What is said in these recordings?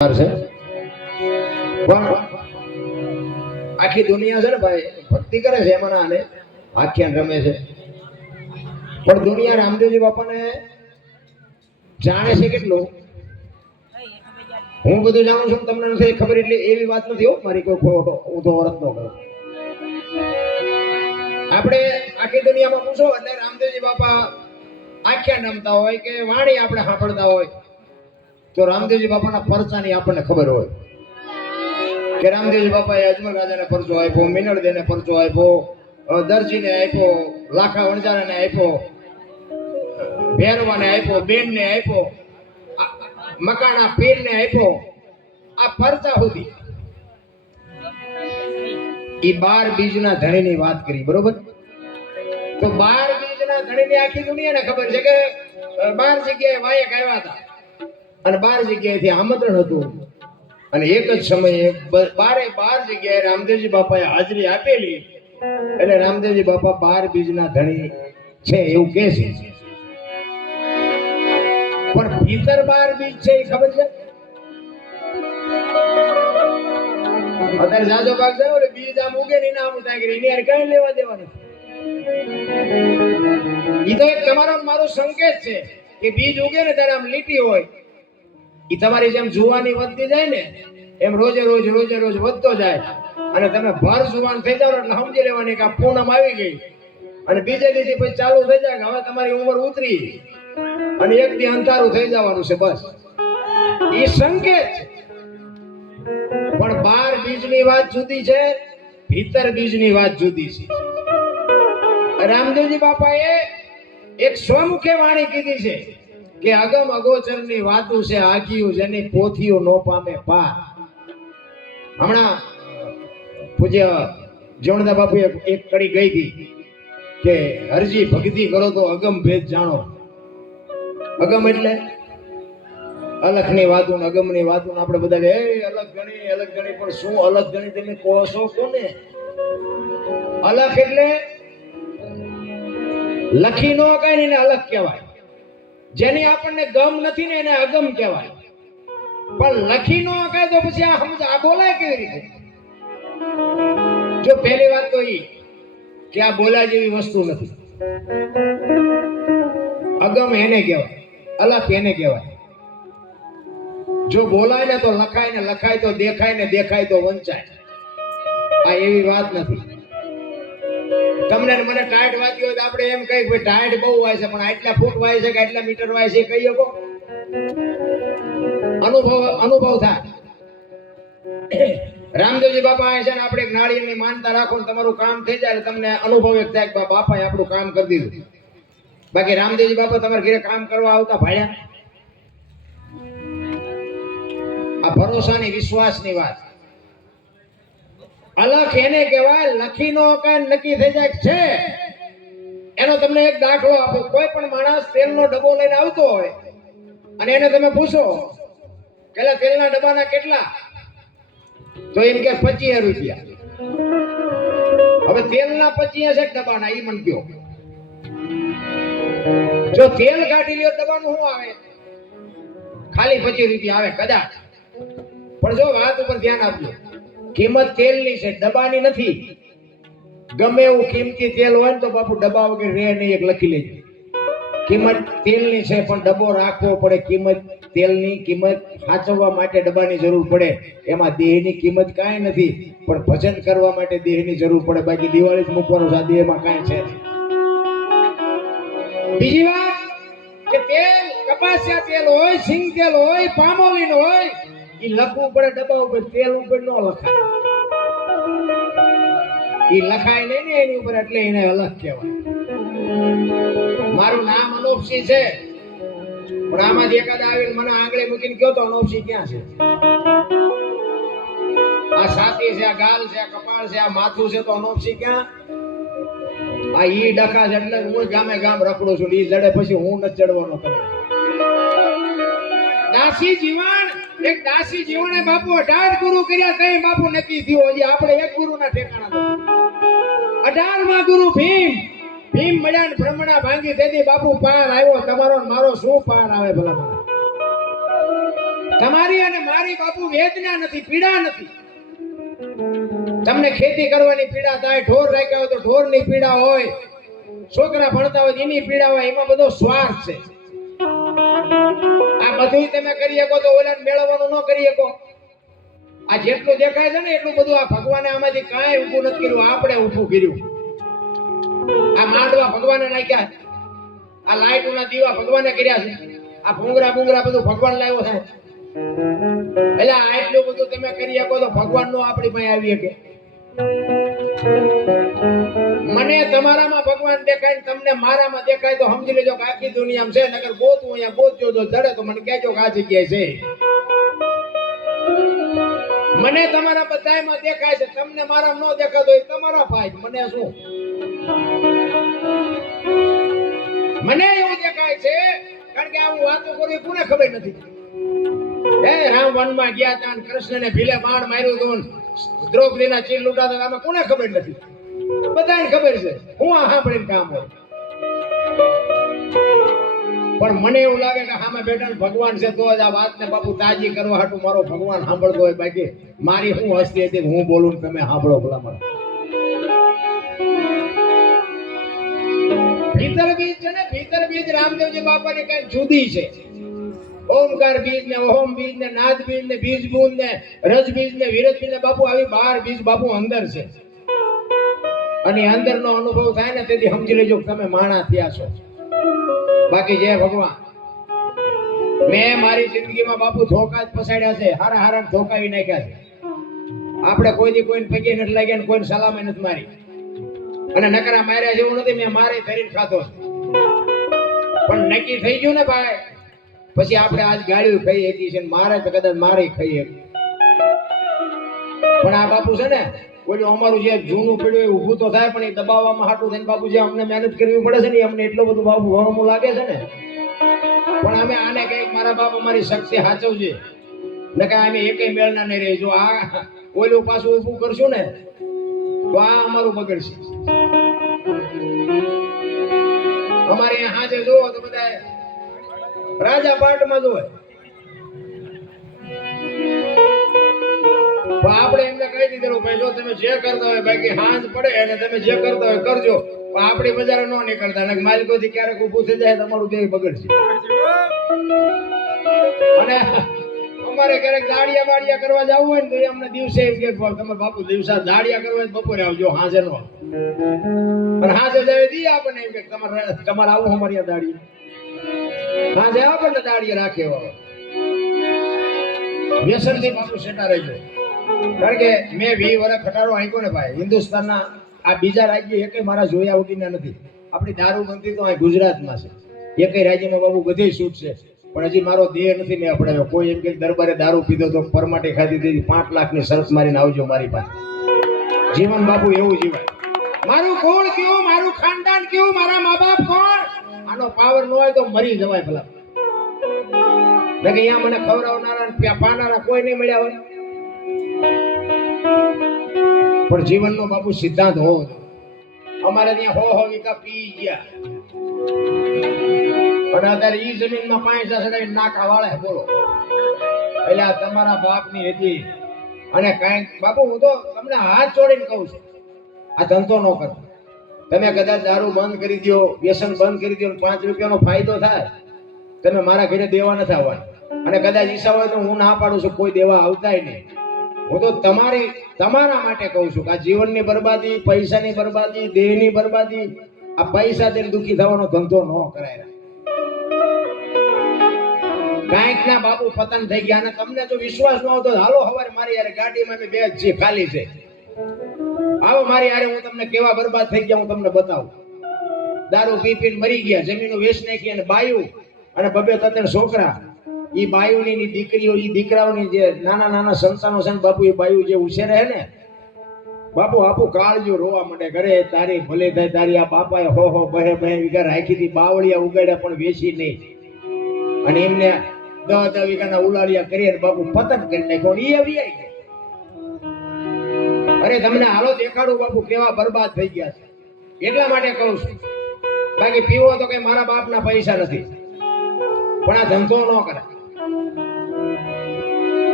છે પણ આખી દુનિયા છે ને ભાઈ ભક્તિ કરે છે એમાં આને આખ્યાન રમે છે પણ દુનિયા રામદેવજી બાપાને જાણે છે કેટલું હું બધું જાણું છું તમને નથી ખબર એટલે એવી વાત નથી હો મારી કોઈ ખોટો ઊંધો અર્થ ન કરો આપણે આખી દુનિયામાં પૂછો એટલે રામદેવજી બાપા આખ્યાન રમતા હોય કે વાણી આપણે સાંભળતા હોય તો રામદેવજી બાપાના પરચાની આપણને ખબર હોય કે રામદેવજી બાપાએ અજમલ રાજાને પરચો આપ્યો, મિનળદેને પરચો આપ્યો, દરજીને આપ્યો, લાખા વણજારાને આપ્યો, ભેરવાને આપ્યો, બેનને આપ્યો, મકાણા પીરને આપ્યો. આ પરચા સુધી ઈ 12 બીજના ધણીની વાત કરી, બરોબર? તો 12 બીજના ધણીની આખી દુનિયાને ખબર છે કે 12 જગ્યાએ વાયક આવ્યા હતા અને 12 જગ્યાએથી આમંત્રણ હતું અને એક જ સમયે 12 જગ્યાએ રામદેવજી બાપાએ હાજરી આપેલી એટલે રામદેવજી બાપા 12 બીજના ધણી છે એવું કહે છે. પણ ભીતર 12 બીજ છે એ ખબર છે? અત્યારે જાજો ભાગ છે એટલે બીજ આમ ઉગે ને નામ ઉતારી એની યાર કઈ લેવા દેવાનું. ઈ તો એક તમારો મારો સંકેત છે કે બીજ ઉગે ને ત્યારે આમ લીટી હોય ઈ તમારી જેમ જુવાની વધતી જાય ને એમ રોજે રોજ વધતો જાય અને તમે ભર જુવાન થઈ જાવ એટલે સમજી લેવાની કે આ પૂનમ આવી ગઈ અને બીજે દીધી પછી ચાલુ થઈ જાય કે હવે તમારી ઉંમર ઉતરી અને એક દી અંધારું થઈ જવાનું છે, બસ ઈ સંકેત છે. પણ 12 બીજની વાત જુદી છે, ભીતર બીજની વાત જુદી છે. રામદેવજી બાપાએ એક સ્વમુખે વાણી કીધી છે કે અગમ અગોચરની વાતું છે આગિયું જેની પોથીઓ નો પામે પાર. હમણાં પૂજ્ય જીવણદા બાપુ એક કડી ગઈ હતી કે હરજી ભક્તિ કરો તો અગમ ભેદ જાણો. અગમ એટલે અલખની વાતું, અગમની વાતું. આપણે બધા અલગ ગણી પણ શું અલગ ગણી તમે કહો છો કોને? અલખ એટલે લખી નો કઈ ને એને અલગ કહેવાય. જેની આપણને ગમ નથી ને એને અગમ કહેવાય. પણ લખી નો કહે તો પછી આ સમજ આ બોલાય કેવી રીતે? જો પહેલી વાત તો ઈ કે આ બોલા જેવી વસ્તુ નથી. અગમ એને કહેવાય, અલખ એને કહેવાય. જો બોલાય ને તો લખાય ને લખાય તો દેખાય ને દેખાય તો વંચાય. આ એવી વાત નથી. તમને મને ટાઈટ વાતી હોય તો આપણે એમ કહીએ કે ટાઈટ બહુ વાય છે પણ આટલા ફૂટ વાય છે કે આટલા મીટર વાય છે કહી શકો? અનુભવ થાય. રામદેવજી બાપા આવે છે ને આપણે એક નાળિયેરની માનતા રાખો ને તમારું કામ થઈ જાય તમને અનુભવ એક થાય કે બાપાએ આપણું કામ કરી દીધું. બાકી રામદેવજી બાપા તમારા ઘરે કામ કરવા આવતા ભાડ્યા? આ ભરોસાની વિશ્વાસની વાત. અલખ એને કહેવાય લખી નો કઈ નક્કી થઈ જાય છે. એનો તમને એક દાખલો આપો. કોઈ પણ માણસ તેલનો ડબ્બો લઈને આવતો હોય અને એને તમે પૂછો કે તેલના ડબ્બાના કેટલા, તો એમ કે 25 રૂપિયા. હવે તેલના 25 છે ડબ્બાના ઈ મન કયો? જો તેલ કાઢી લ્યો ડબ્બાનું શું આવે? ખાલી 25 રૂપિયા આવે કદાચ. પણ જો વાત ઉપર ધ્યાન આપજો, કિંમત તેલની છે, ડબ્બાની નથી. ગમે એવું કિંમતી તેલ હોય ને તો બાપુ ડબ્બા વગર રહે નહીં, એક લખી લેજો. કિંમત તેલની છે પણ ડબ્બો રાખવો પડે. કિંમત તેલની કિંમત સાચવવા માટે ડબ્બાની જરૂર પડે. એમાં દેહની કિંમત કાંઈ નથી પણ ભજન કરવા માટે દેહની જરૂર પડે. બાકી દિવાળી જ મૂકવાનો છે, દેહમાં કાંઈ છે. બીજી વાત કે તેલ કપાસિયા તેલ હોય, સિંગ તેલ હોય, પામોલીન હોય, ઈ લખવું પડે ડબ્બા ઉપર. તેલ ઉપર ન લખાય. ઈ લખાય નહીં ને એની ઉપર એટલે એને અલગ કહેવાય. મારું નામ અનોપસિંહ છે પણ આમાંથી એકાદ આવીને મને આંગળી મૂકીને કહો તો અનોપસિંહ ક્યાં છે? આ છાતી છે, આ ગાલ છે, આ કપાળ છે, આ માથું છે તો અનોપસિંહ ક્યાં? આ ઈ ડખા છે એટલે હું ગામે ગામ રખડું છું. ઈ જડે પછી હું ન ચડવાનો. તમને દાસી જીવન એક દાસી જીવને બાપુ 18 ગુરુ કર્યા, કઈ બાપુ નક્કી થયો હજી આપણે એક ગુરુના ઠેકાણા નથી. 18માં ગુરુ ભીમ મળ્યા ને બ્રહ્મણા ભાંગી તેથી બાપુ પાર આવ્યો. તમારો મારો શું પાર આવે ભલા મને? તમારી અને મારી બાપુ વેદના નથી, પીડા નથી. તમને ખેતી કરવાની પીડા થાય, ઢોર રાખ્યા હોય તો ઢોરની પીડા હોય, છોકરા ભણતા હોય એની પીડા હોય, એમાં બધો સ્વાર્થ છે. આ બધું તમે કરી શકો તો ઓલાને મેળવવાનું ન કરી શકો. આ જેટલું દેખાય છે ને એટલું બધું આ ભગવાને આમાંથી કાંઈ ઊભું નથી કર્યું, આપણે ઊભું કર્યું. આ માંડવા ભગવાને નાખ્યા, આ લાઈટોના દીવા ભગવાને કર્યા છે, આ ભૂંગરા બધું ભગવાન લાવ્યો છે. એટલે આટલું બધું તમે કરી શકો તો ભગવાન નો આપણી પાસે આવી શકે. મને તમારામાં ભગવાન દેખાય ને તમને મારામાં દેખાય તો સમજી લેજો કે આખી દુનિયામાં છે. નગર ગોતું અહીંયા ગોતજો, જો જડે તો મને કહેજો કે આ જગ્યાએ છે. મને તમારા બધામાં દેખાય છે, તમને મારા ન દેખાતો હોય તમારા ભાઈ, મને શું? મને એવું દેખાય છે કારણ કે આ હું વાતો કરું એ કોને ખબર નથી. હે રામ વનમાં ગયા હતા અને કૃષ્ણને ભીલે બાણ માર્યું હતું, દ્રૌપદીના ચીલ લૂંટાતા હતા, આમાં કોને ખબર નથી? બધાને ખબર છે. હું આ સાંભળીને કામ હોય. પણ મને એવું લાગે કે સામે બેઠા ભગવાન છે તો જ આ વાતને બાપુ તાજી કરવા હાટું મારો ભગવાન સાંભળતો હોય. બાકી મારી શું હસ્તી હતી હું બોલું ને તમે સાંભળો ભલા મારા. ભીતર બીજ છે ને, ભીતર બીજ રામદેવજી બાપાની કઈ જુદી છે. ઓમકાર બીજ ને ઓહમ બીજ ને નાદ બીજ ને બીજ બુંદ ને રજ બીજ ને વિરજ બીજ ને બાપુ આવી 12 બીજ બાપુ અંદર છે. અને અંદરનો અનુભવ થાય ને તેથી સમજી લેજો તમે માણા થયા છો. બાકી જય ભગવાન, મેં મારી જિંદગીમાં બાપુ ધોકા જ ફસાડ્યા છે, હારા ધોકાવી નાખ્યા છે. આપણે કોઈ દી કોઈને પગે નથી લાગ્યા ને કોઈને સલામે નથી મારી. અને નકરા માર્યા જેવું નથી, મેં મારે ધરીને ખાતો. પણ નક્કી થઈ ગયું ને ભાઈ, પછી આપણે આજ ગાળ્યું ખાઈ હતી છે, મારે તો કદાચ મારે ખાઈ હતી. પણ આ બાપુ છે ને ઓલું અમારું જે જૂનું પડ્યું એ ઊભું તો થાય, પણ એ દબાવવામાં હાટું થઈને બાપુ જે અમને મહેનત કરવી પડે છે ને અમને એટલું બધું બાપુ વણમું લાગે છે ને. પણ અમે આને કઈક મારા બાપ અમારી શક્તિ સાચવજે, ને કઈ અમે એકેય મેળના નહીં રહી. જો આ ઓલું પાછું ઊભું કરશું ને તો આ અમારું બગડશે. અમારે અહીંયા હાજે જોવો તો બધા રાજા પાટમાં જોવે, આપણે એમને કહી દીધેલું ભાઈ જો તમે જે કરતા હોય બાકી હાંજ પડે અને તમે જે કરતા હોય કરજો, પણ આપણી બજારે ન નીકળતા. અને માલિકોથી ક્યારેક ઊભું થઈ જાય તમારું દેહ બગડશે. અને અમારે ક્યારેક દાડિયા બાડિયા કરવા જવું હોય ને તો એ અમને દિવસે એમ કે તમે બાપુ દિવસે દાડિયા કરવા બપોરે આવજો, હાજે નો. અને હાજે જાય દી આપણને એમ કે તમારે આવું અમારી દાડિયા હાજે આપણને દાડિયા રાખે. વ્યસનથી બાપુ સેટા રહેજો. કારણ કે મેં 20 વર્ષ ખટારો આંક્યો ને ભાઈ, હિન્દુસ્તાનના આ બીજા રાજ્ય એકે મારા જોયા વગરના નથી. આપણી દારૂ બંધી તો અહીં ગુજરાતમાં છે, એકેય રાજ્યમાં બાબુ બધી છૂટ છે. પણ હજી મારો દેહ નથી મેં અપડાવ્યો. કોઈ એમ કે દરબારે દારૂ પીધો તો પરમાટી ખાધી દીધી, 5 લાખની શરત મારીને આવજો મારી પાસે. જીવન બાપુ એવું જીવાય. મારું કોણ કેવું, મારું ખાનદાન કેવું, મારા મા બાપ કોણ, આનો પાવર ન હોય તો મરી જવાય ભલા. કે અહીંયા મને ખવડાવનારા પાનારા કોઈ નહીં મળ્યા હોય. પણ જીવનનો બાપુ સિદ્ધાંત હોવો. અમારે ત્યાં હો વીઘા પી ગયા અને અત્યારે ઈ જમીનમાં 5 ચડાવી નાકા વાળે બોલો. એટલે આ તમારા બાપની હતી. અને કાંઈ બાપુ હું તો તમને હાથ જોડીને કહું છું, આ ધંધો ન કરો. તમે કદાચ દારૂ બંધ કરી દો, વ્યસન બંધ કરી દો, 5 રૂપિયાનો ફાયદો થાય, તમે મારા ઘરે દેવા નથી આવવાના. અને કદાચ ઈચ્છા હોય તો હું ના પાડું છું, કોઈ દેવા આવતાય નહીં. હું તો તમારા માટે કહું છું કે આ જીવનની બરબાદી, પૈસાની બરબાદી, દેહની બરબાદી, આ પૈસાથી દુઃખી થવાનો ધંધો ન કરાય. કાંઈક ના બાપુ પતન થઈ ગયા. અને તમને જો વિશ્વાસ ન આવતો હાલો સવારે મારી યાર ગાડીમાં મેં 2 જ છે ખાલી છે, આવો મારી યાર, હું તમને કેવા બરબાદ થઈ ગયા હું તમને બતાવું. દારૂ પી પીને મરી ગયા, જમીનો વેચ નાખી, અને બાયુ અને 2-3 છોકરા. ઈ બાયુની દીકરીઓ, ઈ દીકરાઓની જે નાના સંતાનો છે ને બાપુ, એ બાયુ જે ઉછેરે છે ને બાપુ, આપું કાળજો રોવા માંડે. ઘરે તારી ભલે થાય તારી આ બાપાએ હો બહે વીઘા રાખી હતી, બાવળિયા ઉગાડ્યા પણ વેચી નહીં. અને એમને 10 વીઘાના ઉલાળિયા કરી અને બાપુ પતન કરી નાખ્યો. ઈ આવી ગયા. અરે તમને હાલો દેખાડું બાપુ કેવા બરબાદ થઈ ગયા છે. એટલા માટે કહું છું, બાકી પીવો તો કઈ મારા બાપના પૈસા નથી, પણ આ ધંધો ન કરાય.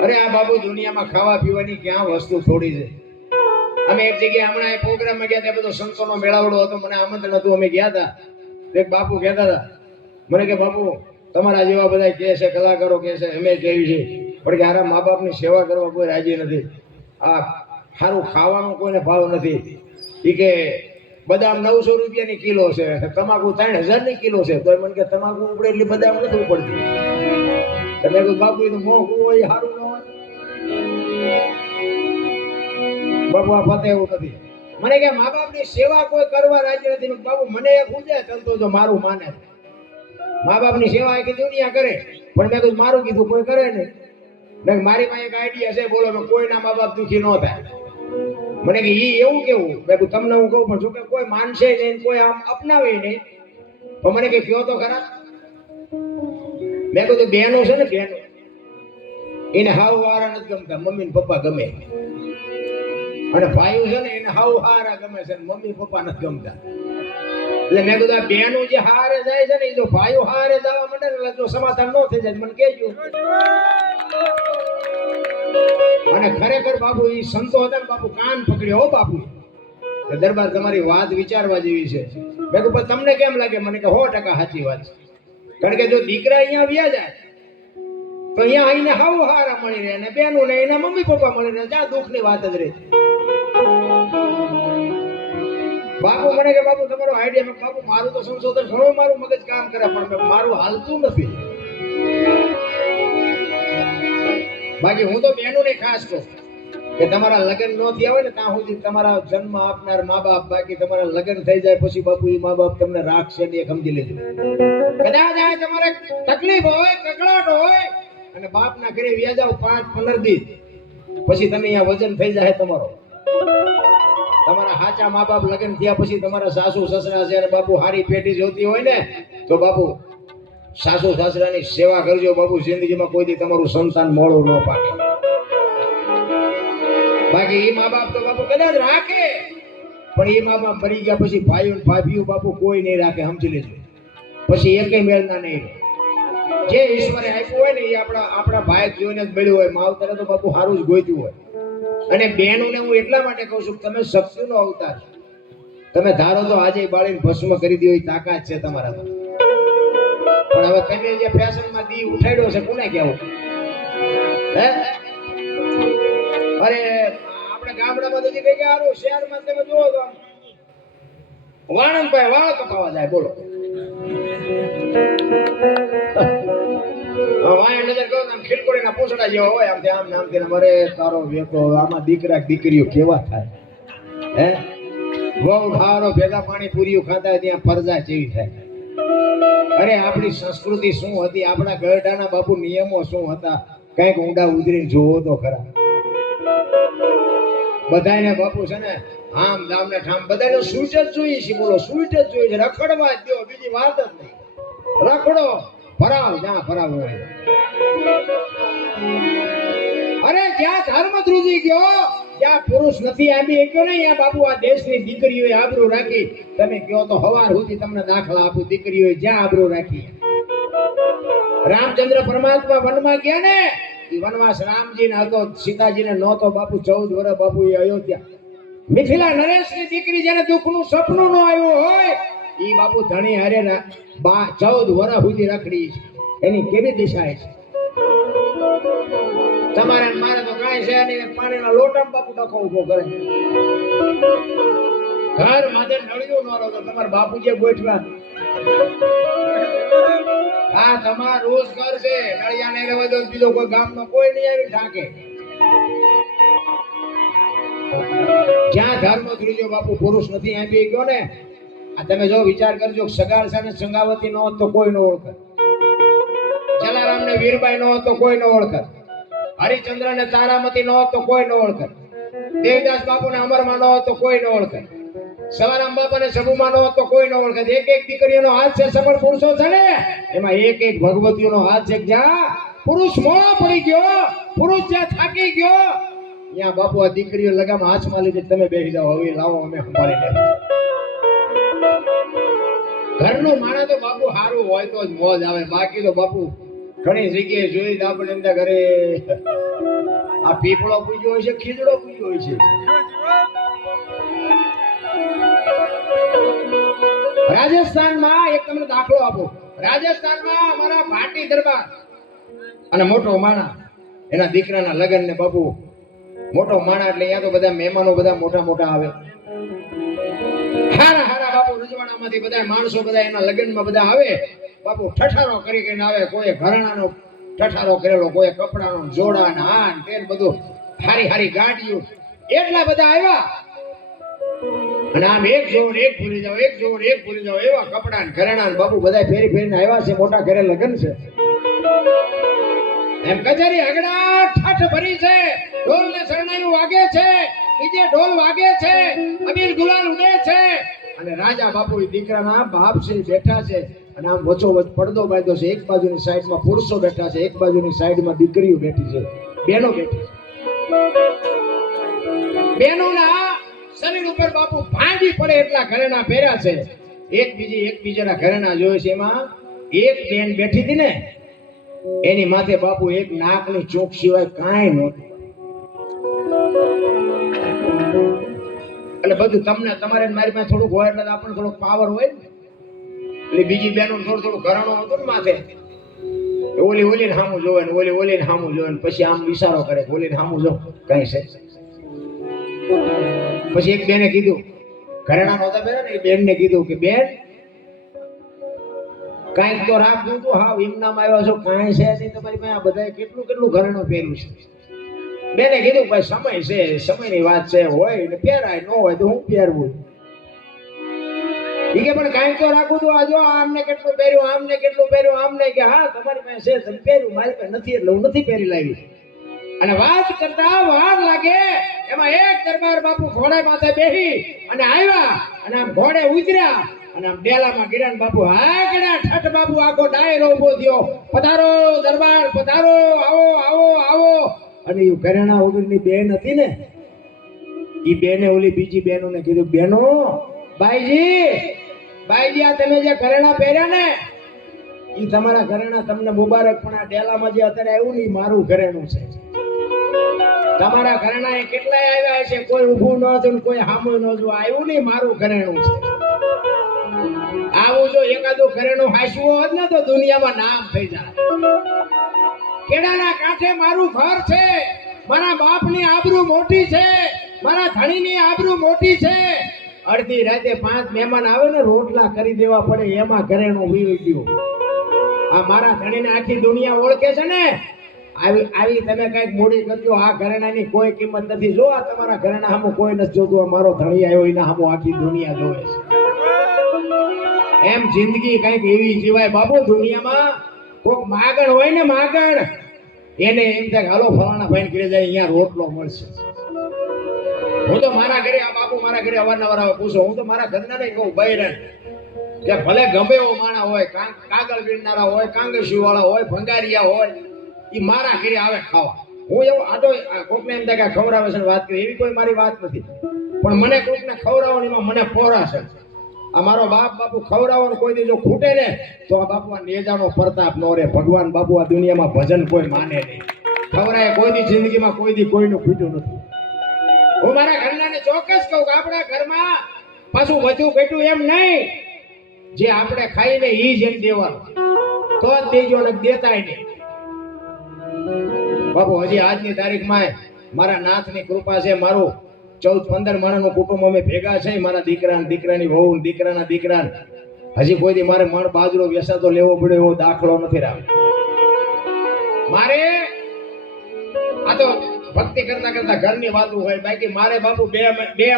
અરે આ બાપુ દુનિયામાં ખાવા પીવાની ક્યાં વસ્તુ થોડી છે. અમે એક જગ્યાએ હમણાં એક પ્રોગ્રામમાં ગયા ત્યાં બધો સંતોનો મેળાવડો હતો, મને આમંત્રણ હતું, અમે ગયા હતા. એક બાપુ કહેતા હતા મને કે બાપુ તમારા જેવા બધા કહે છે, કલાકારો કહે છે, અમે કેવી છે, પણ કે આરા મા બાપની સેવા કરવા કોઈ રાજી નથી. આ સારું ખાવાનું કોઈને ભાવ નથી. એ કે બદામ 900 રૂપિયાની કિલો છે, તમાકુ 3000 કિલો છે, તો મને કે તમાકુ ઉપડે એટલી બદામ નથી ઉપડતી. એટલે કોઈ બાપુ તો મોંઘું હોય સારું ન હોય. બાપુ આ ફતે એવું નથી. મને કે મા બાપની સેવા કોઈ કરવા રાજી નથી. બાપુ મને એક પૂછે ચાલતો જો મારું માને મા બાપની સેવા આખી દુનિયા કરે, પણ મેં કીધું મારું કીધું કોઈ કરે નહીં. મારી પાસે એક આઈડિયા છે, બોલો કોઈના મા બાપ દુખી ન થાય. મને કે ઈ એવું કેવું? મેં કીધું તમને હું કહું, પણ જો કે કોઈ માનશે નહીં, કોઈ આમ અપનાવે નહીં. પણ મને કે કયો તો ખરા. મેં કીધું બહેનો છે ને, બહેનો એને હાવ વારા નથી ગમતા, મમ્મી ને પપ્પા ગમે. અને ભાઈઓ છે ને એને હાવ હારા ગમે છે, મમ્મી પપ્પા નથી ગમતા. એટલે મેં કીધું આ બહેનો જે હારે જાય છે ને, એ જો ભાઈઓ હારે જવા માંડે ને, જો સમાધાન ન થઈ જાય મને કહેજો. અને ખરેખર બાપુ એ સંતો હતા ને બાપુ, કાન પકડ્યો હો બાપુ. દરબાર તમારી વાત વિચારવા જેવી છે. મેં કીધું તમને કેમ લાગે? મને કે 100% સાચી વાત છે. કારણ કે જો દીકરા અહીંયા વ્યા જાય તો અહીંયા આવીને હાવ હારા મળી રહે, અને બેનો ને એના મમ્મી પપ્પા મળી રહે, જ્યાં દુઃખની વાત જ રહે. બાપુ મને કે બાપુ તમારો આઈડિયા. બાપુ મારું તો સંશોધન ઘણું, મારું મગજ કામ કરે, પણ મારું હાલતું નથી. બાકી હું તો બહેનોને ખાસ કહું કે તમારા લગ્ન ન થયા હોય ને ત્યાં સુધી તમારા જન્મ આપનાર મા બાપ, બાકી તમારા લગ્ન થઈ જાય પછી બાપુ એ મા બાપ તમને રાખશે ને, એ સમજી લેજો. કદાચ આ તમારે તકલીફ હોય, કકળાટ હોય, અને બાપના ઘરે વ્યા જાવ 5-15 દિવસ પછી તમે અહીંયા વજન થઈ જાય તમારો. તમારા સાચા મા બાપ લગ્ન થયા પછી તમારા સાસુ સસરા છે અને બાપુ હારી પેટી જોતી હોય ને, તો બાપુ સાસુ સસરાની સેવા કરજો બાપુ. જિંદગીમાં કોઈ દી તમારું સંતાન મોડું ન પાકે. બાકી એ મા બાપ તો બાપુ કદાચ રાખે, પણ એ મા બાપ મરી ગયા પછી ભાઈઓ ભાભીઓ બાપુ કોઈ નહીં રાખે, સમજી લેજો. પછી એકે મેળના નહીં. જે ઈશ્વરે આપ્યું હોય ને એ આપણા ભાઈ જોઈને જ મળ્યું હોય. માવતરે તો બાપુ સારું જ ગોત્યું હોય. અને બહેનોને હું એટલા માટે કહું છું, તમે શક્તિનો અવતાર. તમે ધારો તો આજે બાળીને ભસ્મ કરી દો, એ તાકાત છે તમારામાં. પણ હવે તમે જે ફેશનમાં દી ઉઠાડ્યો છે, કોને કહેવું? હે અરે આપણે ગામડામાં તો કઈ સારું, શહેરમાં તમે જોવો તો વાણંદભાઈ વાળ કપાવા જાય, બોલો. વાય નજર કરો આમ ખીલકોડીના પૂછડા જેવા હોય, આમ આમ નામ કે મરે તારો વેતો. આમાં દીકરા દીકરીઓ કેવા થાય? હે બહુ ખારો ભેગા પાણી પૂરીઓ ખાતા ત્યાં પરજા જેવી થાય. અરે આપણી સંસ્કૃતિ શું હતી, આપણા ગરડાના બાપુ નિયમો શું હતા, કઈક ઊંડા ઉતરીને જોવો તો ખરા. બધાને બાપુ છે ને આમ દામ ને ઠામ બધાને સ્વીટ જ જોઈએ છે, બોલો સ્વીટ જ જોઈએ છે. રખડવા જ દો, બીજી વાત જ નહીં. રખડો ફરાવ જ્યાં ફરાવ હોય. અરે જ્યાં ધર્મ ધ્રુજી ગયો, જ્યાં પુરુષ નથી આવી ગયો ને, ત્યાં બાપુ આ દેશની દીકરીઓએ આબરૂ રાખી. તમે કહો તો હવાર સુધી તમને દાખલા આપું, દીકરીઓએ જ્યાં આબરૂ રાખી. રામચંદ્ર પરમાત્મા વનમાં ગયા ને, એ વનવાસ રામજી ને હતો, સીતાજી ને નહોતો બાપુ. 14 વર્ષ બાપુ એ અયોધ્યા. મિથિલા નરેશની દીકરી જેને દુઃખનું સપનું ન આવ્યું હોય, એ બાપુ ધણી હારે 14 વર્ષ સુધી રખડી છે. એની કેવી દિશા છે? તમારે મારે તો કાંઈ છે નહીં, પાણીના લોટામાં બાપુ ડખો ઉભો કરે. ઘર માથે નળિયું ન રહો તો તમારા બાપુ જે ગોઠવા. હા તમારા રોજ ઘર છે, નળિયા નહીં રહેવા દો, બીજો કોઈ ગામનો કોઈ નહીં આવી ઢાંકે. જ્યાં ધર્મ ધ્રુજો બાપુ પુરુષ નથી આવી ગયો ને, આ તમે જો વિચાર કરજો, સગાળસા ને સંગાવતી નો તો કોઈ ન ઓળખે, જલારામ ને વીરબાઈ નો તો કોઈ ન ઓળખે, હરિચંદ્ર ને તારામતી નો તો કોઈ ન ઓળખે, દેવદાસ બાપુ ને અમરમાં નો તો કોઈ ન ઓળખે, સવારામ બાપા ને સબુમાં નો તો કોઈ ન ઓળખે. એક એક દીકરીઓનો હાથ છે, સફળ પુરુષો છે ને, એમાં એક એક ભગવતીઓનો હાથ છે. જ્યાં પુરુષ મોડો પડી ગયો, પુરુષ જ્યાં થાકી ગયો, ત્યાં બાપુ આ દીકરીઓ લગામ હાથમાં લીધી, તમે બેસી જાઓ, હવે લાવો અમે સંભાળી લે. ઘરનું માણસ તો બાપુ સારું હોય તો જ મોજ આવે, બાકી તો બાપુ ઘણી જગ્યાએ જોઈ તો આપણે એમ થાય ઘરે આ પીપળો પૂજ્યો હોય છે, ખીજડો પૂજ્યો હોય છે. રાજસ્થાનમાં એક તમને દાખલો આપો. રાજસ્થાનમાં અમારા ભાટી દરબાર અને મોટો માણા એના દીકરાના લગ્ન ને બાપુ મોટો માણા એટલે અહીંયા તો બધા મહેમાનો બધા મોટા મોટા આવે. હારા હારા બાપુ રજવાડામાંથી બધા માણસો બધા એના લગ્નમાં બધા આવે. બાપુ ઠઠારો કરીને આવે. કોઈ ઘરાણાનો ઠઠારો કરેલો, કોઈ કપડાનો જોડા ને આ ને તે બધું હારી હારી ગાડીઓ એટલા બધા આવ્યા. અને આમ એક જોવું એક ભૂલી જાવ, એક જોવું એક ભૂલી જાવ એવા કપડા ને ઘરેણા ને બાપુ બધા ફેરી ફેરીને આવ્યા છે. મોટા ઘરે લગ્ન છે એમ કચેરી હગડા ઠઠ ભરી છે. ઢોલ ને શરણાઈયું વાગે છે, બીજે ઢોલ વાગે છે, અબીર ગુલાલ ઉડે છે. અને રાજા બાપુ દીકરાના બાપ છે બેઠા છે. અને આમ વચ્ચો વચ્ચ પડદો બાંધ્યો છે. એક બાજુની સાઈડમાં પુરુષો બેઠા છે, એક બાજુની સાઈડમાં દીકરીઓ બેઠી છે, બેનો બેઠી છે. બેનોના શરીર ઉપર બાપુ ભાંગી પડે એટલા ઘરેણા પહેર્યા છે. એકબીજાના ઘરેણા જોયે છે. એમાં એક બેન બેઠી હતી ને એની માથે બાપુ એક નાકની ચોક સિવાય કાંઈ નહોતું. એટલે બધું તમને તમારે મારી પાસે થોડુંક હોય એટલે આપણને થોડોક પાવર હોય ને. એટલે બીજી બેનો થોડું ઘરાણું હતું ને માથે, ઓલી ને સામું જોવે ને ઓલી ને સામું જોવે ને પછી આમ વિચારો કરે ઓલી ને સામું જો કઈ છે. પછી એક બેને કીધું, ઘરેણા નહોતા પહેર્યા ને, એ બેન ને કીધું કે બેન કાંઈક તો રાખવું તું, હાવ ઇમનામ આવ્યો છો, કાંઈ છે નહીં તમારી પાસે, આ બધા કેટલું કેટલું ઘરેણું પહેર્યું છે. બેને કીધું ભાઈ સમય છે, સમયની વાત છે, હોય ને પહેરાય, ન હોય તો હું પહેરવું. ઈ કે પણ કાંઈક તો રાખવું તું, આ જો આમને કેટલું પહેર્યું, આમને કેટલું પહેર્યું, આમને કે હા તમારી પાસે છે તમે પહેર્યું, મારી પાસે નથી એટલે હું નથી પહેરી લાવી. અને વાત કરતા વાર લાગે એમાં એક દરબાર બાપુ ઘોડે માથે બેહી અને આવ્યા અને આમ ઘોડે ઉતર્યા અને આમ ડેલામાં ગિરાન બાપુ હાકડા ઠઠ બાપુ આખો ડાયરો ઉભો થયો. પધારો દરબાર પધારો, આવો આવો આવો. અને એ ઘરેણા વગરની બેન હતી ને એ બેને ઓલી બીજી બહેનોને કીધું, બેનો બાઈજી આ તમે જે ઘરેણા પહેર્યા ને એ તમારા ઘરેણા તમને મુબારક, પણ આ ડેલામાં જે અત્યારે આવ્યું ને મારું ઘરેણું છે. તમારા ઘરેણા એ કેટલાય આવ્યા છે, કોઈ ઊભું ન થયું, કોઈ હામું ન થયું, આવ્યું નહીં મારું ઘરેણું છે. આવું જો એકાદું ઘરેણું હાંસવું હોત ને તો દુનિયામાં નામ થઈ જાય. કેડાના કાંઠે મારું ઘર છે, મારા બાપની આબરૂ મોટી છે, મારા ધણીની આબરૂ મોટી છે. અડધી રાતે 5 મહેમાન આવે ને રોટલા કરી દેવા પડે એમાં ઘરેણું વીવી ગયું. આ મારા ધણીને આખી દુનિયા ઓળખે છે ને, આવી તમે કઈક મોડી કરજો. આ ઘરેણાની કોઈ કિંમત નથી. જો આ તમારા ઘરેણા સામું કોઈ નથી જોતું, મારો ધણી આવ્યો એના સામું આખી દુનિયા જોવે છે. એમ જિંદગી કઈક એવી જીવાય બાપુ. દુનિયામાં કોક માગણ હોય ને, માગણ એને એમ થાય હાલો ફલાણા ભાઈ ઘરે જાય, અહીંયા રોટલો મળશે. હું તો મારા ઘરે આ બાપુ મારા ઘરે અવારનવાર આવે પૂછો. હું તો મારા ઘરના ને કહું બૈરન કે ભલે ગમે એવો માણા હોય, કાગળ વીણનારા હોય, કાંગસી વાળા હોય, ભંગારિયા હોય, એ મારા ઘરે આવે ખાવા. હું એવું આ તો કોકને એમ થાય કે ખવડાવે છે વાત કરી, એવી કોઈ મારી વાત નથી. પણ મને કોકને ખવડાવવાની મને પોરા છે. આ મારો બાપુ ખવડાવવાનું કોઈ દી જો ખૂટે ને તો આ બાપુ આ નેજાનો પ્રતાપ નો રે. ભગવાન બાપુ આ દુનિયામાં ભજન કોઈ માને નહીં. ખવડાય કોઈ દી જિંદગીમાં કોઈ દી કોઈનું ખૂટ્યું નથી. હું મારા ઘરનાને ચોક્કસ કહું કે આપણા ઘરમાં પાછું વધુ ઘટ્યું એમ નહીં. જે આપણે ખાઈને ઈ જ એમ દેવાનું, તો જ દેજો ને દેતાય નહીં. બાપુ હજી આજની તારીખમાં મારા નાથની કૃપા છે. મારું 14-15 માણસનું કુટુંબ અમે ભેગા છે. મારા દીકરા દીકરાની વહુ દીકરાના દીકરા હજી કોઈ દી મારે મણ બાજરો વેસાતો લેવો પડ્યો એવો દાખલો નથી રાખ્યો મારે. આ તો ભક્તિ કરતા કરતા ઘરની વાતો હોય. બાકી મારે બાપુ બે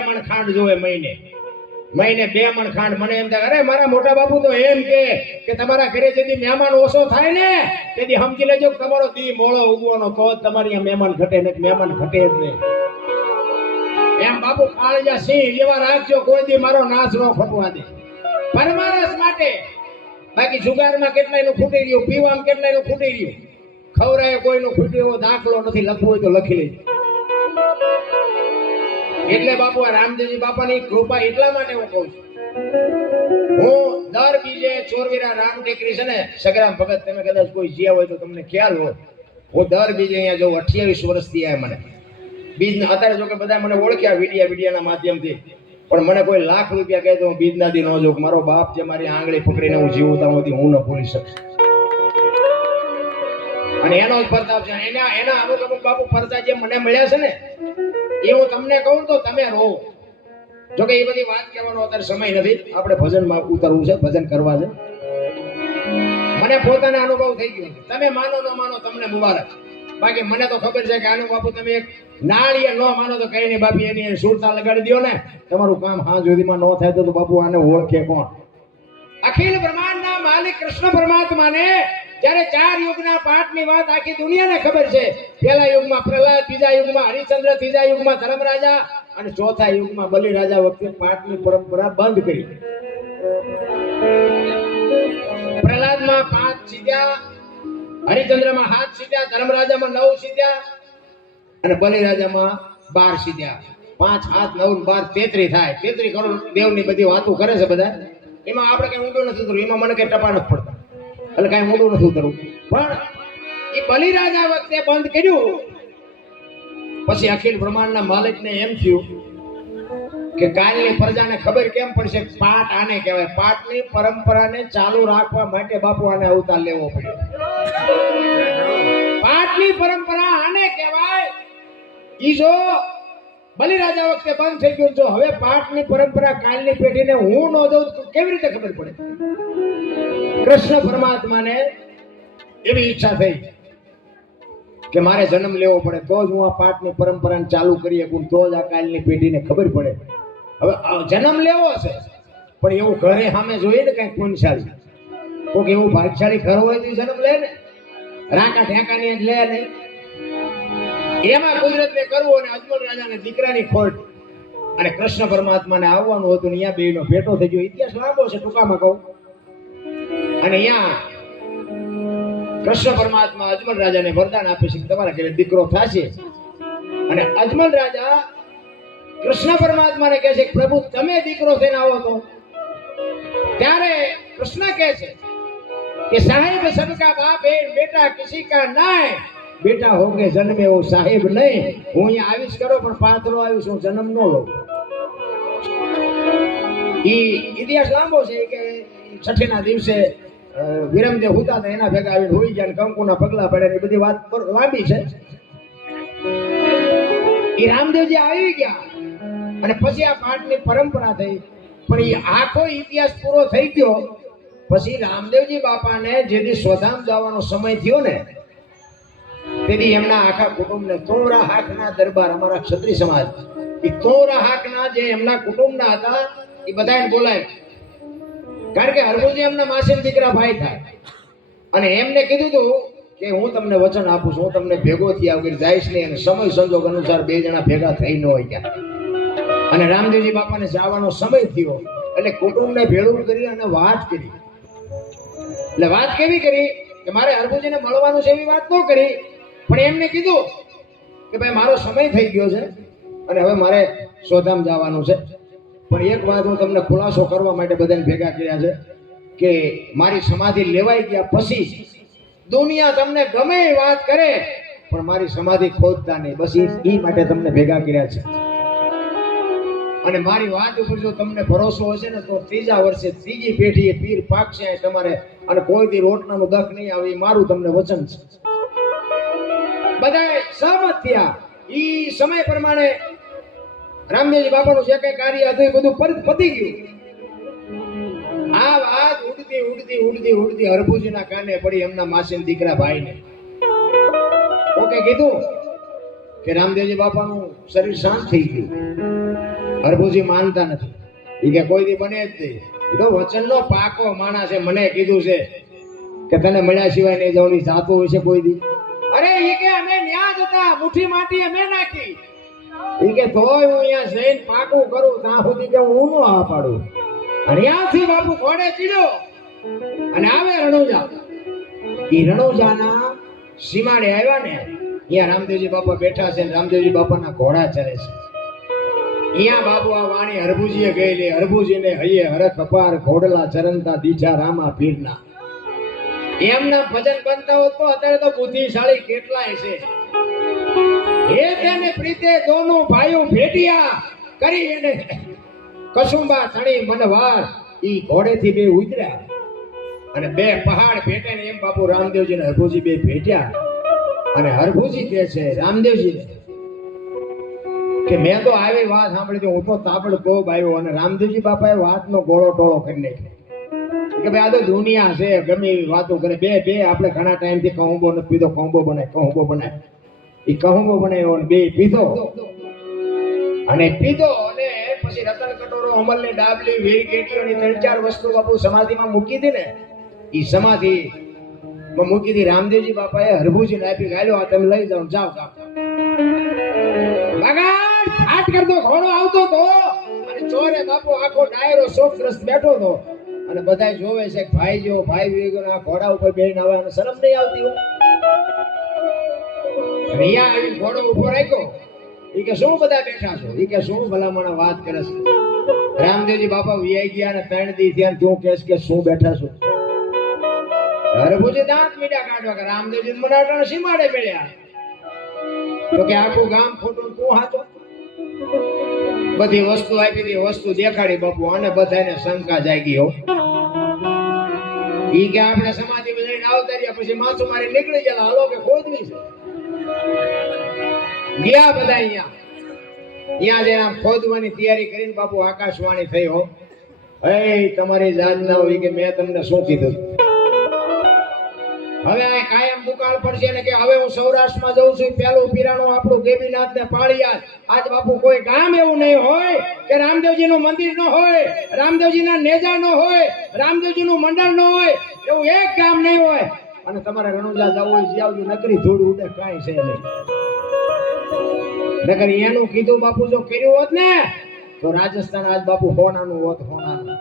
મણ ખાંડ જોવે મહિને 2 મણ ખાંડ. મને એમ થાય અરે મારા મોટા બાપુ તો એમ કે તમારા ઘરે જેથી મહેમાન ઓછો થાય ને તેથી સમજી લેજો કે તમારો દી મોળો ઉગવાનો, તો જ તમારી આ મહેમાન ઘટે ને. મહેમાન ઘટે જ નહીં. એમ બાપુ કાળજા સિંહ જેવા રાખજો, કોઈ દી મારો નાશ ન ખપવા દે પરમારસ માટે. બાકી જુગારમાં કેટલાયનું ખૂટી રહ્યું, પીવામાં કેટલાયનું ખૂટી રહ્યું, ખવરાય કોઈનું ખૂટ્યું એવો દાખલો નથી. લખવું હોય તો લખી લેજો. એટલે બાપુ આ રામદેવજી બાપાની કૃપા એટલા માટે હું કહું છું. હું દર બીજે ચોરવીરા રામ ટેકરી છે ને સગરામ ભગત, તમે કદાચ કોઈ જ્યાં હોય તો તમને ખ્યાલ હોય, હું દર બીજે અહીંયા જો 28 વર્ષથી આ મને બીજ અત્યારે જો કે બધા મને ઓળખ્યા વિડિયાના માધ્યમથી, પણ મને કોઈ લાખ રૂપિયા કહે તો હું બીજના દી ન જોઉં. મારો બાપ જે મારી આંગળી પકડીને હું જીવતા હોતી હું ન ભૂલી શકું. અને એનો જ પ્રતાપ છે. એના અમુક બાપુ ફરતા જે મને મળ્યા છે ને એ હું તમને કહું તો તમે રહો. જોકે એ બધી વાત કહેવાનો અત્યારે સમય નથી, આપણે ભજનમાં ઉતરવું છે, ભજન કરવા છે. મને પોતાનો અનુભવ થઈ ગયો. તમે માનો ન માનો તમને મુબારક, બાકી મને તો ખબર છે કે આનું બાપુ તમે એક નાળીએ ન માનો તો કઈ નહીં બાપી, એની સુરતા લગાડી દો ને તમારું કામ હા સુધીમાં ન થાય તો બાપુ આને ઓળખે કોણ? અખિલ બ્રહ્માંડના માલિક કૃષ્ણ પરમાત્માને જ્યારે 4 યુગના પાઠની વાત આખી દુનિયાને ખબર છે. પહેલા યુગમાં પ્રહલાદ, બીજા યુગમાં હરિશ્ચંદ્ર, ત્રીજા યુગમાં ધર્મરાજા અને ચોથા યુગમાં બલિરાજા વખતે પાઠની પરંપરા બંધ કરી. પ્રહલાદમાં 5 સીધ્યા, હરિશ્ચંદ્રમાં 7 સીધ્યા, ધર્મરાજામાં 9 સીધ્યા અને બલિરાજામાં 12 સીધ્યા. 5, 7, 9, 12, 33 થાય. 33 કરોડ દેવની બધી વાતો કરે છે બધા. એમાં આપણે કઈ ઊંડું નથી કરવું, એમાં મને કઈ ટપા નથી પડતા, એટલે કઈ ઊંડું નથી કરવું. પણ એ બલિરાજા વખતે બંધ કર્યું. પછી અખિલ બ્રહ્માંડના માલિકને એમ થયું કે કાલની પ્રજાને ખબર કેમ પડશે? પાઠ આને કહેવાય. પાઠની પરંપરાને ચાલુ રાખવા માટે બાપુ આને અવતાર લેવો પડ્યો. પાઠની પરંપરા આને કહેવાય. ઈ જો બલિરાજા વખતે બંધ થઈ ગયું, જો હવે પાઠની પરંપરા કાલની પેઢીને હું ન દઉં તો કેવી રીતે ખબર પડે? કૃષ્ણ પરમાત્માને એવી ઈચ્છા થઈ કે મારે જન્મ લેવો પડે તો જ હું આ પાઠની પરંપરાને ચાલુ કરી શકું, તો જ આ કાલની પેઢીને ખબર પડે. હવે જન્મ લેવો છે પણ એવું ઘરે સામે જોઈએ ને કઈ પુણ્યશાળી, કોઈક એવું ભાગ્યશાળી ઘર હોય તો જન્મ લે ને, રાકા ઠેકાની જ લે નહીં. એમાં કુદરતને કરવું અને અજમલ રાજાને દીકરાની ખોટ અને કૃષ્ણ પરમાત્માને આવવાનું હતું. અહીંયા બેનો ભેટો થઈ ગયો. ઇતિહાસ લાંબો છે, ટૂંકામાં કહું. અને અહીંયા કૃષ્ણ પરમાત્મા અજમલ રાજાને વરદાન આપે છે કે તમારા ઘરે દીકરો થશે. અને અજમલ રાજા કૃષ્ણ પરમાત્માને કહે છે પ્રભુ તમે દીકરો થઈને આવો તો. ત્યારે કૃષ્ણ કહે છે કે સાહેબ સબકા બાપ હે, બેટા કિસી કા નાય, બેટા હોગે જન્મે વો સાહેબ નહીં. હું અહીંયા આવીશ કરો પણ પાથરો આવીશ, હું જન્મ ન લઉં. ઇતિહાસ લાંબો છે કે છઠ્ઠીના દિવસે વિરમદેવ હુતા હતા, એના ભેગા આવીને હોઈ ગયા, કંકુના પગલા પડે, એ બધી વાત લાંબી છે. એ રામદેવજી આવી ગયા અને પછી આ પાઠની પરંપરા થઈ. પણ એ આખો ઇતિહાસ પૂરો થઈ ગયો પછી રામદેવજી બાપાને જેથી સ્વધામ જવાનો સમય થયો ને તેથી એમના આખા કુટુંબને તોરા હાકના દરબાર, અમારા ક્ષત્રિય સમાજ, એ તોરા હાકના જે એમના કુટુંબના હતા એ બધાને બોલાય. કારણ કે હરભુજી એમના માસીના દીકરા ભાઈ થાય. અને એમને કીધું હતું કે હું તમને વચન આપું છું, હું તમને ભેગો થી આગળ જઈશ નહીં. અને સમય સંજોગ અનુસાર 2 જણા ભેગા થઈ ન હોય ગયા. અને રામદેવજી બાપાને જવાનો સમય થયો એટલે કુટુંબને ભેળું કરી અને વાત કરી. એટલે વાત કેવી કરી કે મારે હરભુજીને મળવાનું છે એવી વાત ન કરી, પણ એમને કીધું કે ભાઈ મારો સમય થઈ ગયો છે અને હવે મારે સ્વધામ જવાનું છે. પણ એક વાત હું તમને ખુલાસો કરવા માટે બધાને ભેગા કર્યા છે કે મારી સમાધિ લેવાઈ ગયા પછી દુનિયા તમને ગમે એ વાત કરે પણ મારી સમાધિ ખોદતા નહીં. બસ એ માટે તમને ભેગા કર્યા છે. અને મારી વાત ઉપર જો તમને ભરોસો હશે ને તો 3જા વર્ષે 3જી પેઢીએ પીર પાકશે તમારે, અને કોઈ દી રોટલાનું દખ નહીં આવે. એ મારું તમને વચન છે. બધા સહમત થયા. ઈ સમય પ્રમાણે રામદેવજી બાપાનું જે કઈ કાર્ય હતું એ બધું પતી ગયું. આ વાત ઉડતી ઉડતી ઉડતી ઉડતી હરભુજીના કાને પડી, એમના માસીના દીકરા ભાઈને. ઓકે કીધું કે રામદેવજી બાપાનું શરીર શાંત થઈ ગયું. હરભુજી માનતા નથી. એ કે કોઈ દી બને જ નહીં. એ તો વચનનો પાકો માણસ છે. મને કીધું છે કે તને મળ્યા સિવાય નહીં જવાની જાતો હોય છે કોઈ દી. અરે એ કે અમે ન્યા જ હતા, મુઠ્ઠી માટી અમે નાખી. એ કે તોય હું અહીંયા જઈને પાકું કરું ત્યાં સુધી કે હું ન આ પાડું. અને ત્યાંથી બાપુ ઘોડે ચીડ્યો અને આવે રણુજા. એ રણુજાના સીમાડે આવ્યા ને, અહીંયા રામદેવજી બાપા બેઠા છે, રામદેવજી બાપાના ઘોડા ચરે છે. અહીંયા બાપુ આ વાણી હરભુજીએ ગયેલી, હરભુજીને હૈયે હરખ અપાર ઘોડલા ચરંતા દીજા રામા પીરના. એમના ભજન બનતા હોત તો અત્યારે તો બુદ્ધિશાળી કેટલાય છે. હે તેને પ્રીતે દોનો ભાઈઓ ભેટિયા કરી એને કસુંબા થણી મનવાર ઈ ઘોડેથી બે ઉતર્યા અને બે પહાડ ભેટે ને એમ બાપુ રામદેવજી ને હરભુજી બે ભેટ્યા. અને હરભુજી કહે છે રામદેવજીને કે મેં તો આવી વાત સાંભળી હતી, હું તો તાબડતોબ આવ્યો. અને રામદેવજી બાપાએ વાતનો ગોળો ટોળો કરી નાખ્યો કે ભાઈ આ તો દુનિયા છે, ગમે એવી વાતો કરે. બે આપણે ઘણા ટાઈમથી કહુંબો નથી પીધો, કહુંબો બનાય એ કહુંબો બનાવ્યો અને બે પીધો અને પછી રતન કટોરો, અમલની ડાબલી, વીર કેટીઓની 3-4 વસ્તુ બાપુ સમાધિમાં મૂકી હતી ને, એ સમાધિમાં મૂકી હતી. રામદેવજી બાપાએ હરભુજીને આપી, ગાલ્યો આ તમે લઈ જાઓ, જાઓ હાથ કરતો ઘોડો આવતો તો અને ચોરે બાપુ આખો ડાયરો સોફરસ બેઠો હતો અને બધા જોવે છે કે ભાઈ જેવો ભાઈ વેગનો આ ઘોડા ઉપર બેહીને આવે અને શરમ નહીં આવતી હોય. અને અહીંયા આવી ઘોડો ઉભો રાખ્યો. ઈ કે શું બધા બેઠા છો? ઈ કે શું ભલામણ વાત કરે છે? રામદેવજી બાપા વિયાઈ ગયા અને 3 દી થયા તું કહેશ કે શું બેઠા છો? હરભુજી દાંત મીડા કાઢવા કે રામદેવજી મનાટણ સીમાડે મળ્યા તો કે આખું ગામ ખોટું, તું હાચો. બધી વસ્તુ આપી દી, વસ્તુ દેખાડી બાપુ અને બધાને શંકા જાગી હો. ઈ કે આપણે સમાધિ બજાઈને આવતા રહ્યા પછી માથું મારી નીકળી ગયા, હાલો કે ખોદવી છે. ગયા બધા અહીંયા જે આમ ખોદવાની તૈયારી કરીને બાપુ આકાશવાણી થઈ હો, હે તમારી જાત ના હોય કે મેં તમને શું કીધું. હવે આ કાયમ દુકાળ પડશે ને કે હવે હું સૌરાષ્ટ્રમાં જઉં છું, પેલું પીરાણું આપણું ગેબીનાથ ને પાળિયાદ. આજ બાપુ કોઈ ગામ એવું નહીં હોય કે રામદેવજી નું મંદિર ન હોય, રામદેવજી ના નેજા ન હોય, રામદેવજી નું મંડળ ન હોય, એવું એક ગામ નહીં હોય. અને તમારે રણુજા જવું હોય જ્યાં નકરી ધૂળ ઉડે કાંઈ છે નહીં. નકર એનું કીધું બાપુ જો કર્યું હોત ને તો રાજસ્થાન આજ બાપુ હોનાનું હોત, હોનાનું.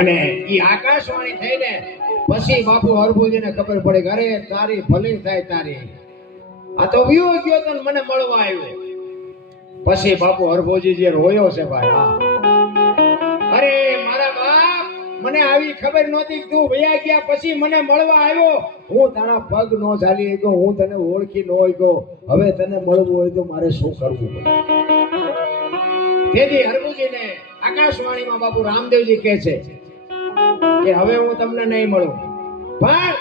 અને ઈ આકાશવાણી થઈને પછી બાપુ હરભુજીને ખબર પડે કે અરે તારી ભલી થાય તારી, આ તો વિયો ગયો તો મને મળવા આવ્યો. પછી બાપુ હરભુજી જે રોયો છે ભાઈ, હા અરે મારા બાપ, મને આવી ખબર નહોતી કે તું વયા ગયા પછી મને મળવા આવ્યો. હું તારા પગ નો ચાલી ગયો, હું તને ઓળખી ન ગયો, હવે તને મળવું હોય તો મારે શું કરવું પડે? તેથી હરભુજીને આકાશવાણીમાં બાપુ રામદેવજી કહે છે કે હવે હું તમને નહીં મળું, પણ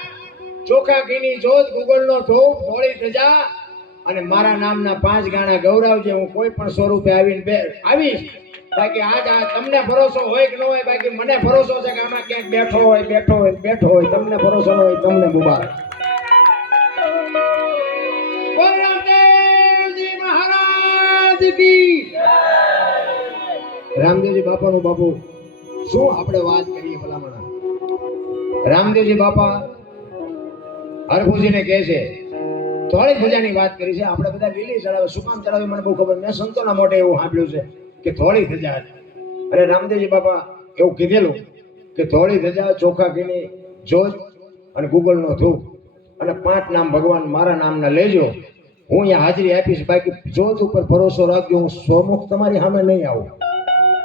ચોખા ઘીની જોત, ગુગળનો ધૂપ, ધોળી ધજા અને મારા નામના 5 ગાણા ગૌરવજે. હું કોઈ પણ સ્વરૂપે આવીશ. બાકી આજ તમને ભરોસો હોય કે ન હોય, બાકી મને ભરોસો છે કે આમાં ક્યાંક બેઠો હોય. તમને ભરોસો ન હોય, તમને મુબારક. બોલ રામદેવજી મહારાજ કી. રામદેવજી બાપાનું બાપુ શું આપણે વાત કરીએ ભલામણા. રામદેવજી બાપા હરભુજીને કહે છે, ધોળી ધજાની વાત કરી છે. આપણે બધા લીલી ચડાવે, શું કામ ચડાવે મને બહુ ખબર. મેં સંતોના મોઢે એવું સાંભળ્યું છે કે ધોળી ધજા. અરે રામદેવજી બાપા એવું કીધેલું કે ધોળી ધજા, ચોખા ઘીની જોત અને ગુગળનો ધૂપ અને 5 નામ ભગવાન મારા નામના લેજો. હું અહીંયા હાજરી આપીશ. બાકી જોત ઉપર ભરોસો રાખજો, હું સ્વમુખ તમારી સામે નહીં આવું.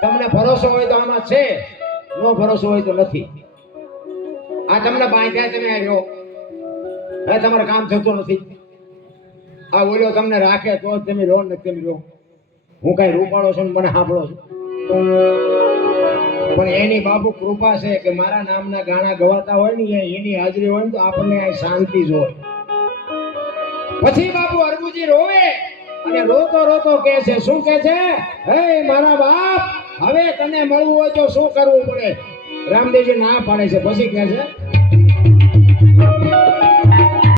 તમને ભરોસો હોય તો આમાં છે, નો ભરોસો હોય તો નથી. આ તમને બાંધ્યા તમે આવ્યો, હવે તમારે કામ થતું નથી. આ બોલ્યો તમને રાખે તો જ તમે રહો, નથી તમે રહો. હું કઈ રૂપાળો છું મને સાંભળો છું, પણ એની બાપુ કૃપા છે કે મારા નામના ગાણા ગવાતા હોય ને એની હાજરી હોય ને તો આપણને આ શાંતિ જ હોય. પછી બાપુ હરભુજી રોવે અને રોતો કહે છે, શું કહે છે? હે મારા બાપ, હવે તને મળવું હોય તો શું કરવું પડે? રામદેવજી ના પાડે છે. પછી કહે છે